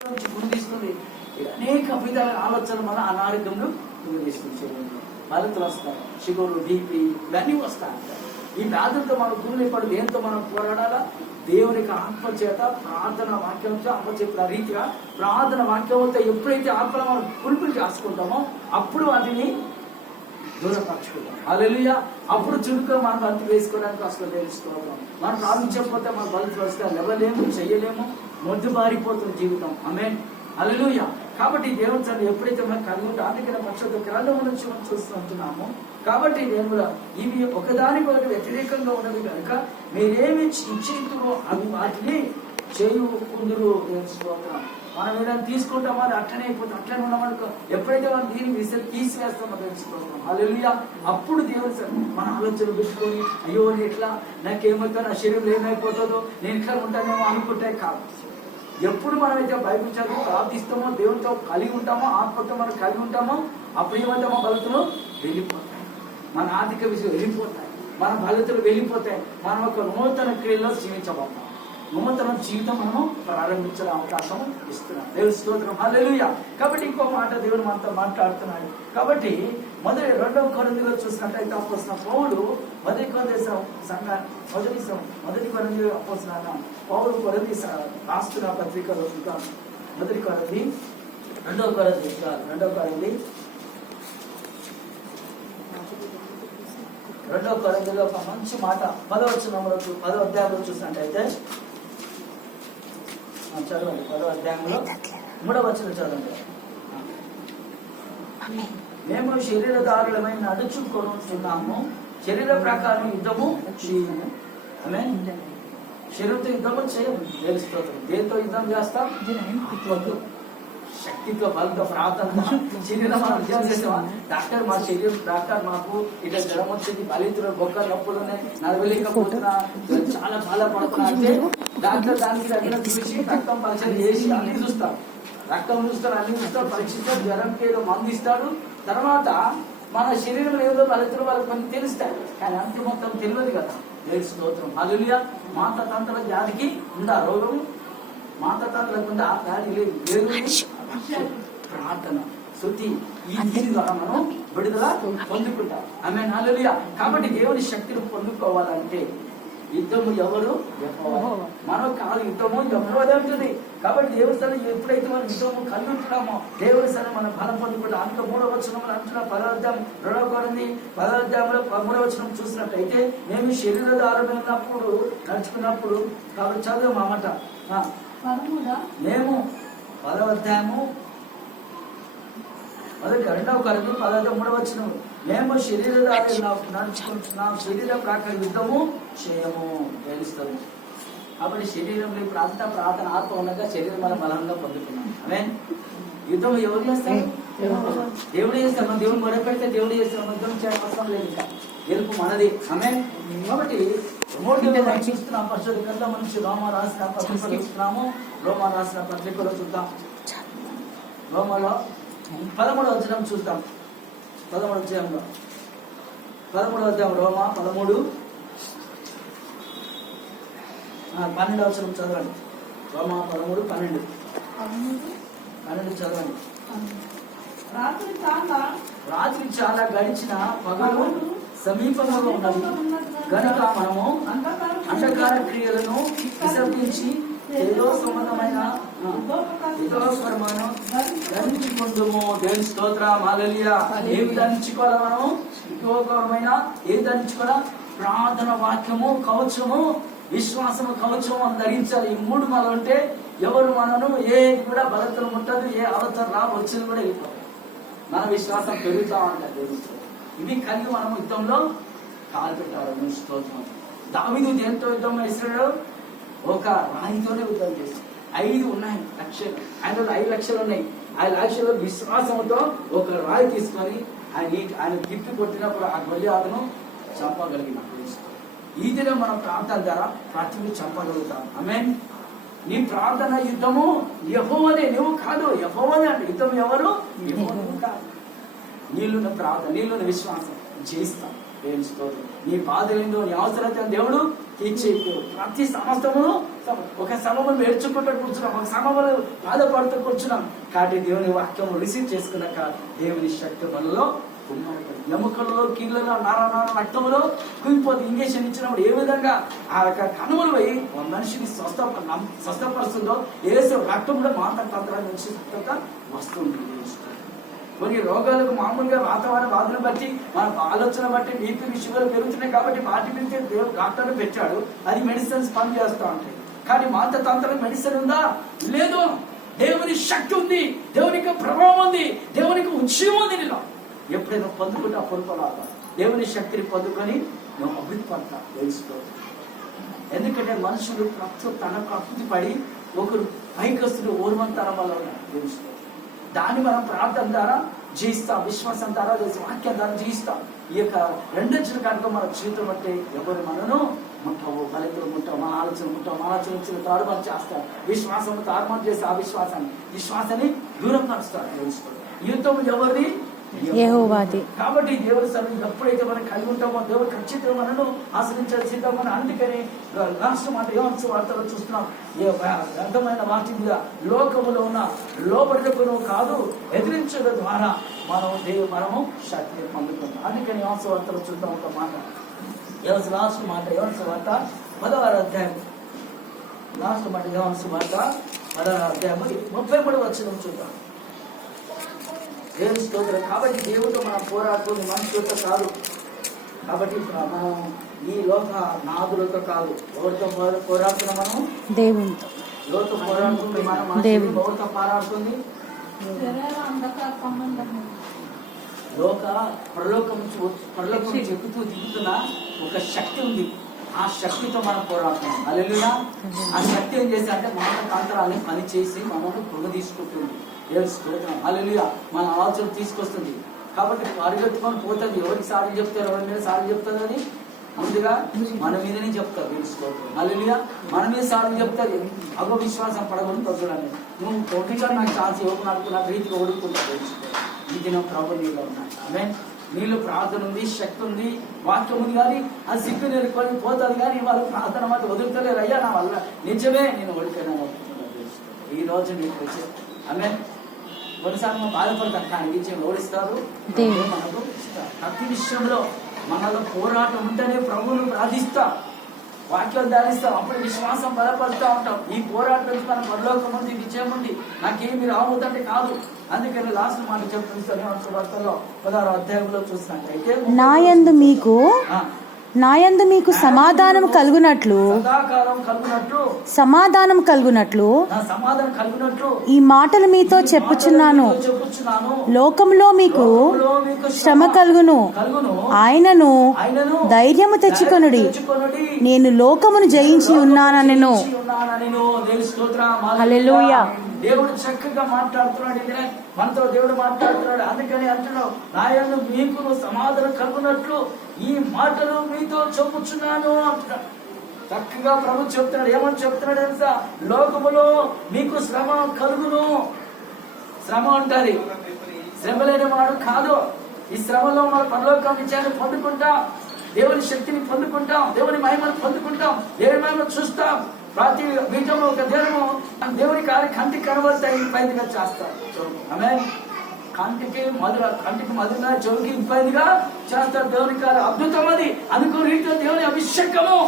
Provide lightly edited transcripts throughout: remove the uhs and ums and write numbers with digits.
గుండిస్తుంది. అనేక విధాల ఆలోచనలు మన అనారోగ్యంలో తీసుకొచ్చేది. మరింతలు వస్తాయి, షుగర్, బీపీ ఇవన్నీ వస్తాయి. ఈ వ్యాధులతో మనం గుండెపడి దేంతో మనం పోరాడాలా? దేవునికి ఆత్మ చేత ప్రార్థన వాక్యంతో అమ్మ చెప్పిన రీతిగా ప్రార్థన వాక్యంతో ఎప్పుడైతే ఆత్మలో మనం పులుపులు చేసుకుంటామో అప్పుడు వాటిని దూరపరచుకుంటాం. హల్లెలూయా. అప్పుడు చురుకుగా మనం బంతి వేసుకోవడానికి అసలు తెలుసుకోవడం. మనం ప్రార్థించకపోతే మన బలితులు వస్తే లేవలేము, చెయ్యలేము, మొద్దుబారిపోతున్న జీవితం. ఆమేన్. హల్లెలూయా. కాబట్టి దేవుని సన్నిధి ఎప్పుడైతే మనం కలిగి ఉంటే అందుకనే పక్షుల గ్రంథం నుంచి మనం చూస్తుంటున్నాము. కాబట్టి దేవుడు ఇవి ఒకదానికొకటి వ్యతిరేకంగా ఉన్నది కనుక మీరేమి ఇచ్చేందుకు అవి వాటిని చేయుకుందరు తెలుసుకోవడం. మనం ఏదైనా తీసుకుంటామో అది అట్లనే అయిపోతుంది. అట్లనే ఉన్నామనుకో ఎప్పుడైతే మనం దీన్ని తీసివేస్తామో తెలుసుకుంటాం. హల్లెలూయా. అప్పుడు దేవుడు మన ఆలోచన పెట్టుకొని అయ్యో ఎట్లా నాకేమవుతా, నా శరీరం ఏమైపోతుందో, నేను ఇట్లా ఉంటానేమో అనుకుంటే కాదు. ఎప్పుడు మనమైతే బైబిల్ చదువు ప్రార్థిస్తామో, దేవునితో కలిగి ఉంటామో, ఆత్మతో మనం కలిగి ఉంటామో అప్పుడు ఏమవుతామో బలతులు వెళ్ళిపోతాయి, మన ఆర్థిక విషయం వెళ్ళిపోతాయి, మన బలతులు వెళ్ళిపోతాయి. మనం ఒక నూతన క్రియలో జీవించబడతాం. నూతన జీవితం మనము ప్రారంభించడం అవకాశం ఇస్తున్నాం. దేవుని స్తోత్రం. హల్లెలూయా. కాబట్టి ఇంకో మాట దేవుడు మనతో మాట్లాడుతున్నాడు. కాబట్టి రెండవ కొరింథీలో చూసినట్లయితే అపోస్తలుడైన పౌలు మొదటి కొరింథీ అపోస్తలుడైన పౌలు కొరింథీ రాస్తున్న పత్రికలో మొదటి కొరింథీ రెండవ కొరింథీలో ఒక మంచి మాట 10వ అధ్యాయంలో చూసినట్టయితే చదవండి. 10వ అధ్యాయంలో 3వ వచనం చదవండి. మేము శరీరదారులమై నడుచుకొనుచున్నాము, శరీర ప్రకారం యుద్ధము చేయము. ఆమేన్. శరీరంతో యుద్ధము చేయము. తెలుస్తుంది. దేంతో యుద్ధం చేస్తాం? శక్తితో, బలంతో, ప్రార్థన. శరీరం మనం విజయం చేస్తామా? డాక్టర్ మాకు ఇట్లా జ్వరం వచ్చింది, బలితులు బొక్క నొప్పులు ఉన్నాయి, నడవలేకపోతున్నా, చాలా బాధపడుతున్నా అంటే డాక్టర్ దానికి దగ్గర చూసి రక్తం పరీక్ష చేసి అన్ని చూస్తాడు. రక్తం చూస్తాడు, అన్ని చూస్తాడు, పరీక్షిస్తాడు, జ్వరంకి ఏదో మందు ఇస్తాడు. తర్వాత మన శరీరంలో ఏదో బలితులు వాళ్ళకి మనకి తెలుస్తాయి. కానీ అంత మొత్తం తెలియదు కదా. దేవుని స్తోత్రం. హల్లెలూయా. మాతతంత్ర వ్యాధికి ఉందా రోగం? మాతతంత్రకు ఉందా? వ్యాధి లేదు. ప్రార్థన, శృతి, ఈ దీని ద్వారా మనం విడుదల పొందుకుంటాం. ఆమేన్. హల్లెలూయా. కాబట్టి దేవుని శక్తిని పొందుకోవాలంటే యుద్ధము ఎవరు? యెహోవా. మనం కాదు, యుద్ధము యెహోవాదే ఉంటుంది. కాబట్టి దేవుని సన్నిధిలో ఎప్పుడైతే మనం యుద్ధము కలిగి ఉంటున్నామో దేవుని సన్నిధిలో మనం బలం పొందుకుంటాం. అందులో 3వ వచనంలో అంటున్నా 10వ అధ్యాయం 2వ కొరింథీ 10వ అధ్యాయంలో 3వ వచనం చూసినట్టయితే మేము శరీరధారమైనప్పుడు నడుచుకున్నప్పుడు. కాబట్టి చదువు మా మాట. మేము 10వ అధ్యాయము 2వ కొరింథీ 10వ అధ్యాయం 3వ వచనం మేము శరీరధారి నడుచుకుంటున్నాం, శరీర ప్రకారం యుద్ధము చేయము తెలుస్తుంది. కాబట్టి శరీరంలో ప్రార్థన ఆత్మ ఉండగా శరీరం మనం బలంగా పొందుతున్నాం. ఆమేన్. యుద్ధం ఎవరు చేస్తారు? దేవుడు చేస్తాం. దేవుడు మొదలుపెడితే దేవుడు చేస్తాం. యుద్ధం చేయడం అవసరం లేదు. ఇంకా గెలుపు మనది. ఆమేన్. కాబట్టి చూస్తున్నాం. పరిశుద్ధ గ్రంథం నుంచి రోమా రాసిన పత్రికలు చూస్తున్నాము. రోమా రాసిన పత్రికలో చూద్దాం. రోమాలో 13వ వచనం చూద్దాం. 13వ అధ్యాయంలో 13వ అధ్యాయం రోమా 13 12వ వచనం చదవండి. రోమా 13 12 చదవండి. రాత్రి చాలా గడిచిన పగలు సమీపంలో ఉన్నది కనుక మనము అంధకార క్రియలను విసర్జించి ఏదో సంబంధమైన ధరించుకుంటాము. దేవుని స్తోత్రం. హల్లెలూయా. ఏమి ధరించుకోవాలా మనం? యుద్ధోపకరమైన ఏది ధరించుకోవాలా? ప్రార్థన, వాక్యము, కవచము, విశ్వాసము, కవచము అని ధరించాలి. ఈ 3 మనం ఉంటే ఎవరు మనను ఏ కూడా బలతలు ముట్టదు, ఏ అవతరం వచ్చింది కూడా వెళ్ళిపోదు. మన విశ్వాసం పెరుగుతా ఉంటారు. దేవుని ఇవి కలిగి మనం యుద్ధంలో కాలు పెట్టాలి. స్తోత్రం. దావీదు దేంతో యుద్ధం చేస్తాడు? ఒక రాయితోనే యుద్ధం చేస్తాడు. 5 ఉన్నాయి లక్షలు. ఆయన 5 లక్షలు ఉన్నాయి. 5 లక్షలు విశ్వాసంతో ఒక రాయి తీసుకొని ఆయన తిప్పి కొట్టినప్పుడు ఆ గొల్లియాతును చంపగలిగిన. ఈ దినం మనం ప్రార్థన ద్వారా ప్రతిని చంపగలుగుతాం. ఆమేన్. నీ ప్రార్థన యుద్ధము యెహోవాదే, నువ్వు కాదు. యెహోవాదే అంటే యుద్ధం ఎవరు? యెహోవా కాదు. నీళ్ళున్న ప్రార్థన, నీళ్ళున్న విశ్వాసం జయిస్తాం. దేవుని స్తోత్రం. నీ బాధలేందో నీ అవసరత దేవుడు తీర్చే ప్రతి సమస్తమును ఒక సమమును ఏడ్చుకుంటూ కూర్చున్నాం, ఒక సమములు బాధపడుతూ కూర్చున్నాం. కాబట్టి దేవుని వాక్యం రిసీవ్ చేసుకున్నాక దేవుని శక్తి మనలో ఎముకల్లో కీళ్ళలో నారా రక్తంలో కుమిపోతే ఇంజక్షన్ ఇచ్చినప్పుడు ఏ విధంగా ఆ యొక్క కనుమలు పోయి మనిషిని స్వస్థపరుస్తుందో ఏసు రక్తంలో మాంత్రతంత్రాల నుంచి స్వస్థత వస్తుంది. కొన్ని రోగాలకు మామూలుగా వాతావరణ బాధను బట్టి మన ఆలోచన బట్టి బీపీ షుగర్ పెరుగుతున్నాయి కాబట్టి వాటి మీద దేవుడు డాక్టర్లు పెట్టాడు, అది మెడిసిన్స్ పనిచేస్తూ ఉంటాయి. కానీ మాంత్రతంత్రం మెడిసిన్ ఉందా? లేదు. దేవుని శక్తి ఉంది, దేవునికి ప్రభావం ఉంది, దేవునికి ఉద్యమం ఉంది. నీలో ఎప్పుడైనా పొందుకుంటే ఆ పొందుకోవాలి. దేవుని శక్తిని పొందుకొని నువ్వు అభివృద్ధి పడతా తెలుసుకోవాలి. ఎందుకంటే మనుషులు తన ప్రకృతి పడి ఒకరు పైకస్తులు ఓర్వంతరం వల్ల తెలుసుకోవాలి. దాన్ని మనం ప్రార్థన ద్వారా జయిస్తాం, విశ్వాసం ద్వారా వాక్యం ద్వారా జయిస్తాం. ఈ యొక్క రెండించిన కనుక మన జీవితం బట్టి ఎవరు మనను ముట్టవు, ఫలితులు ముట్టవు, మన ఆలోచన ముట్టవు, మన ఆలోచన తారుమారు చేస్తారు. విశ్వాసం తారుమారు చేసి ఆ విశ్వాసాన్ని దూరం పరుస్తారు. తెలుసుకోవాలి. యుద్ధం ఎవరిది? యెహోవాది. కాబట్టి దేవుడి సన్నిధి ఎప్పుడైతే మనం కలిగి ఉంటామో దేవుడు ఖచ్చితంగా మనను ఆశ్రయించాలి సిద్ధమని. అందుకని లాస్ట్ మాట యోహాను వార్తలో చూస్తున్నాం, అర్థమైన వాటి మీద లోకములో ఉన్న లోబడుటకును కాదు ఎదిరించడం ద్వారా మనము శక్తిని పొందుకుంటాం. అందుకని యోహాను వార్తలో చూద్దాం ఒక మాట. లాస్ట్ మాట యోహాను వార్త 10వ అధ్యాయం, లాస్ట్ మాట యోహాను వార్త 10వ అధ్యాయం 33వ వచనం చూద్దాం. దేవుని స్తోత్రం. కాబట్టి దేవుడితో మనం పోరాడుతుంది మనుషులతో కాదు. కాబట్టి మనం ఈ లోక నాదులతో కాదు, ఎవరితో పోరాడుతున్నా మనం? దేవునితో. ఎవరితో పోరాడుతుంది? మనం దేవుడు. ఎవరితో పోరాడుతుంది? లోక పరలోకం నుంచి ఎక్కుతూ దిగుతున్న ఒక శక్తి ఉంది. ఆ శక్తితో మనం పోరాడుతున్నాం. హల్లెలూయా. ఆ శక్తి ఏం చేసి అంటే మన తంత్రాలని పని చేసి మనల్ని పొగ తీసుకుంటుంది. హల్లెలూయా. మన ఆలోచన తీసుకొస్తుంది. కాబట్టి పరిగెత్తుకొని పోతుంది. ఎవరికి సారీ చెప్తారు? ఎవరి మీద సారీ చెప్తుంది? అని ముందుగా మన మీదనే చెప్తారు. తెలుసుకోవాలి. హల్లెలూయా. మన మీద సారీ చెప్తారు. అవిశ్వాసం పడకుండా తగ్గులని నువ్వు ఒకటిగా నాకు ఛాన్స్ ఇవ్వకు, నాకు రీతిగా ఓడుకుంటావు. తెలుసుకోవాలి. ఈ దినం ప్రభు నీలో ఉన్నాయి. ఆమె నీళ్ళు ప్రార్థన ఉంది, శక్తి ఉంది, వాక్యం ఉంది. కానీ ఆ సిగ్గు నేర్కొని పోతుంది. కానీ వాళ్ళు ప్రార్థన మాత్రం వదులుతలేరు. అయ్యా నా వల్ల నిజమే నేను ఓడిపోయినా. ఈ రోజు నీకు వచ్చే ఆమె కొన్నిసార్లు బాధపడతాం, కానీ విజయం ఓడిస్తారు, మనకు ఇస్తారు. ప్రతి విషయంలో మనలో పోరాటం ఉంటేనే ప్రభువును ప్రార్థిస్తా, వాక్యం ధ్యానిస్తాం, అప్పుడు విశ్వాసం బలపరుస్తూ ఉంటాం. ఈ పోరాటం మన పరలోకం ఉంది, విజయం ఉంది, నాకేమి రావద్దంటే కాదు. అందుకని లాస్ట్ మాట చెప్తాను. వార్తలో 16వ అధ్యాయంలో చూసినట్టయితే నాయందు మీకు సమాధానం కలుగునట్లు ఈ మాటలు మీతో చెప్పుచున్నాను. లోకంలో మీకు శ్రమ కలుగును, ఆయనను ధైర్యము తెచ్చుకొనుడి, నేను లోకమును జయించి ఉన్నానెను. హల్లెలూయా. దేవుడు చక్కగా మాట్లాడుతున్నాడు. ఇదే మనతో దేవుడు మాట్లాడుతున్నాడు. అందుకని అంటున్నావు, నాయన మీకు సమాధానం కలుగునట్లు ఈ మాటలు మీతో చెప్పుచున్నాను అంటున్నాడు. చక్కగా ప్రభు చెప్తున్నాడు. ఏమని చెప్తున్నాడు తెలుసా? లోకములో మీకు శ్రమ కలుగును. శ్రమ అంటారు, శ్రమ లేని వాడు కాదు. ఈ శ్రమలో మన పరలోక విజయాన్ని పొందుకుంటాం, దేవుని శక్తిని పొందుకుంటాం, దేవుని మహిమను పొందుకుంటాం, దేవుని మహిమను చూస్తాం. ప్రతి బీజము ఒక దేహము దేవుని కంటికి కనబడతాయి, ఇబ్బందిగా చేస్తారు. ఆమె కంటికి మధుర చెవికి ఇబ్బందిగా చేస్తారు. దేవుని కార్యం అద్భుతం. అది అనుకో రీతిలో దేవుని అభిషేకము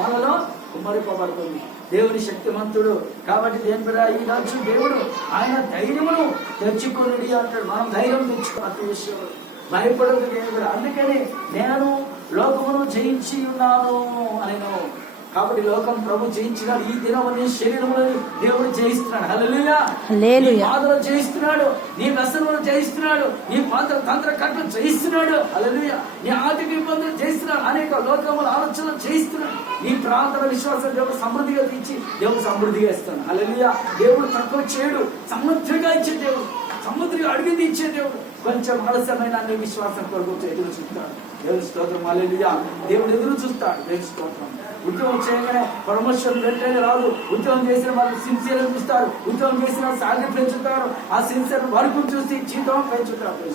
మనలో కుమ్మరిపోబడుతుంది. దేవుని శక్తిమంతుడు. కాబట్టి దేని ఈ రోజు దేవుడు ఆయన ధైర్యమును తెచ్చుకొని అంటాడు. మనం ధైర్యం తెచ్చుకో, ప్రతి విషయంలో భయపడదు దేవుడు. అందుకని నేను లోకమును జయించి ఉన్నాను అని. కాబట్టి లోకం ప్రభు జయించినాడు. ఈ దినం నీ శరీరంలో దేవుడు జయిస్తున్నాడు. హల్లెలూయా. బాధలు జయిస్తున్నాడు, నీ వ్యసనములు జయిస్తున్నాడు, నీ తంత్ర కట్లు జయిస్తున్నాడు. హల్లెలూయా. నీ ఆర్థిక ఇబ్బందులు జయిస్తున్నాడు, అనేక లోకముల ఆలోచనలు జయిస్తున్నాడు. నీ ప్రార్థన విశ్వాసం దేవుడు సమృద్ధిగా తీర్చి దేవుడు సమృద్ధిగా ఇస్తాడు. హల్లెలూయా. దేవుడు తక్కువ చేయడు, సమృద్ధిగా ఇచ్చే దేవుడు, సముద్రిగా అడిగింది ఇచ్చే దేవుడు. కొంచెం ఆలస్యమైన నీ విశ్వాసం కొరకు ఎదురు చూస్తాడు. దేవుని స్తోత్రం. హల్లెలూయా. దేవుడు ఎదురు చూస్తాడు. దేవుని స్తోత్రం. ఉద్యోగం చేయగానే ప్రమోషన్ వెంటనే రాదు. ఉద్యోగం చేసిన వాళ్ళు సిన్సియర్ చూస్తారు, ఉద్యోగం చేసిన సాలరీ పెంచుతారు, ఆ సిన్సియర్ వర్క్ చూసి జీతం పెంచుతారు.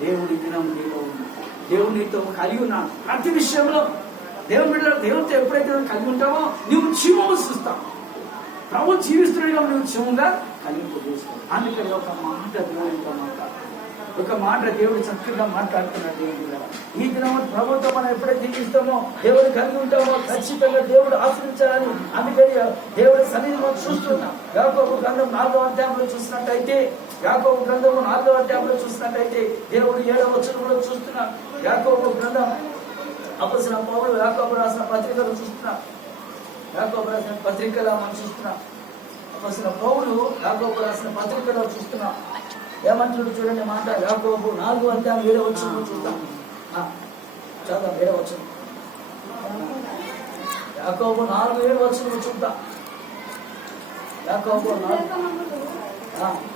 దేవుడి దినం నీలో ఉంది, దేవుడు నీతో కలిగి ఉన్నాడు. ప్రతి విషయంలో దేవుడితో ఎప్పుడైతే కలిగి ఉంటావో నువ్వు జీవము చూస్తావు. ప్రభు జీవిస్తున్నాడు, నువ్వు జీవంగా కలిగిపోతావు. అందుకని ఒక మాట దేవుడితో మాట్లాడు, ఒక మాట దేవుడు చక్కగా మాట్లాడుతున్నాడు. దేవుడు ఈ దినం ప్రభుత్వం మనం ఎప్పుడైతే జీవిస్తామో, దేవుడు కలిగి ఉంటామో ఖచ్చితంగా దేవుడు ఆశ్రయించాలని. అందుకని దేవుడి సన్నిధి మనం చూస్తున్నాం. యాకోబు గ్రంథం 4వ అధ్యాయంలో చూసినట్టయితే, యాకోబు గ్రంథం 4వ అధ్యాయంలో చూసినట్టయితే దేవుడు 7వ వచనంలో చూస్తున్నాం. యాకోబు గ్రంథం అపొస్తలుడైన పౌలు యాకోబు రాసిన పత్రికలు చూస్తున్నాం. యాకోబు రాసిన పత్రికలో మనం చూస్తున్నాం. అపొస్తలుడైన పౌలు యాకోబు రాసిన పత్రికలో చూస్తున్నాం. ఏమంటున్నాడు చూడండి మాట. యాకోబు 4వ అధ్యాయం 7వ వచనంలో చూద్దాం. చదువు 7వ వచనం. యాకోబు 4:7 వచనంలో చూద్దాం. యాకోబు 4.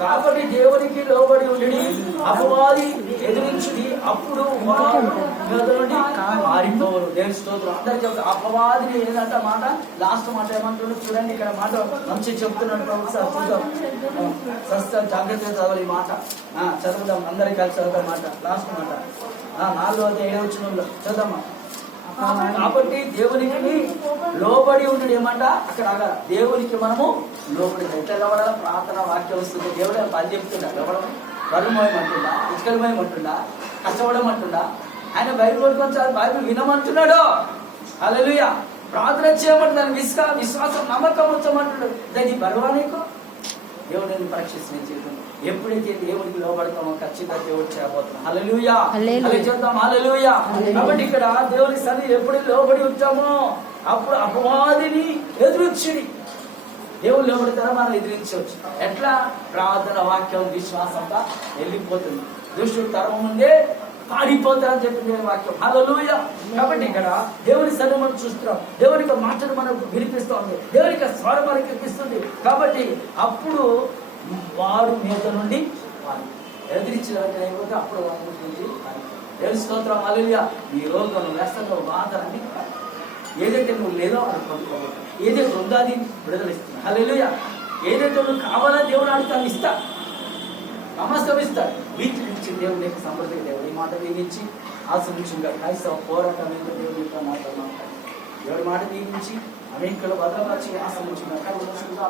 కాబట్టి దేవునికి లోబడి ఉండి అపవాది ఎదిరించుడి, అప్పుడు వారు నుండి మారిపోరు. దేవుని స్తోత్రం. అందరికీ అపవాదిని ఏదంట మాట, లాస్ట్ మాట ఏమంటున్నాడు చూడండి. ఇక్కడ మాట మంచి చెప్తున్నాడు ప్రభు. చూద్దాం, జాగ్రత్తగా చదవాలి ఈ మాట. చదువుదాం, అందరికీ కలిసి చదువుతాం మాట. లాస్ట్ మాట 4వ అధ్యాయం 7వ వచనంలో చదువుదామా. కాబట్టి దేవునికి లోబడి ఉండడు ఏమంట అక్కడ. దేవునికి మనము లోబడి ఎట్లా లోబడాలి? ప్రార్థన వాక్యం వస్తుంది. దేవుడు పని చెప్తుండా, లోబడం బరుమోయమంటుండా, ఇసుకలమోయమంటుండా, కష్టపడమంటుండా. ఆయన బైబిల్ పట్టుకొని బైబిల్ వినమంటున్నాడు. హల్లెలూయా. ప్రార్థన చేయమంటు, దాని విశ్వాసం నమ్మకం వచ్చమంటున్నాడు. దాన్ని బరువా నీకు? దేవుడిని పరీక్షిస్తున్న జీవితం. ఎప్పుడైతే దేవుడికి లోబడతామో ఖచ్చితంగా దేవుడు చేయబోతున్నాం. హల్లెలూయా. చెప్తాం హల్లెలూయా. కాబట్టి ఇక్కడ దేవుని సన్నిధి ఎప్పుడైతే లోబడి ఉంటామో అప్పుడు అపవాదిని ఎదురొచ్చి దేవుడు లోబడతారో మనం ఎదిరించవచ్చు. ఎట్లా? ప్రార్థన వాక్యం విశ్వాసంగా వెళ్ళిపోతుంది. దుష్టుడు తరం ముందే పాడిపోతారని చెప్పింది వాక్యం. హల్లెలూయా. కాబట్టి ఇక్కడ దేవుని సన్నిధి మనం చూస్తున్నాం. దేవునికి మాటలు మనకు వినిపిస్తుంది, దేవునికి స్వరం మనకి వినిపిస్తుంది. కాబట్టి అప్పుడు వాడు మీద నుండి వాడు ఎదిరించిన అప్పుడు వాడి నుంచి దేవుని స్తోత్రం. హల్లెలూయా. ఈ రోగం, వ్యసనం, బాధని ఏదైతే నువ్వు లేదో అది పొందుకోవాలి. ఏదైతే ఉందో అది విడుదలిస్తుంది. హల్లెలూయా. ఏదైతే నువ్వు కావాలో దేవుడు అడుగుతాను ఇస్తా, నమస్తం ఇస్తాడు. వీటి నుంచి దేవుని యొక్క సంప్రదాయ దేవుడు ఈ మాట దీవించి ఆశ్రయించుగా క్రైస్తవ పోరాటం మీద దేవుని మాట్లాడుతున్నాం. దేవుడి మాట దీవించి అనేకలు భద్రపరిచి ఆశ్రయించుగా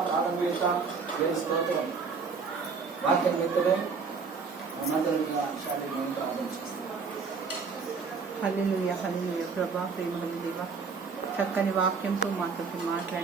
ప్రారంభ చేస్తాం. దేవుని స్తోత్రం. వాక్యం వ్యక్తమై మనందరిగా శారీరకంగా ప్రార్థన చేస్తాం. హల్లెలూయా. హల్లెలూయా. ప్రభా, ప్రేమ దేవా, చక్కని వాక్యంతో మాతో మాట్లాడి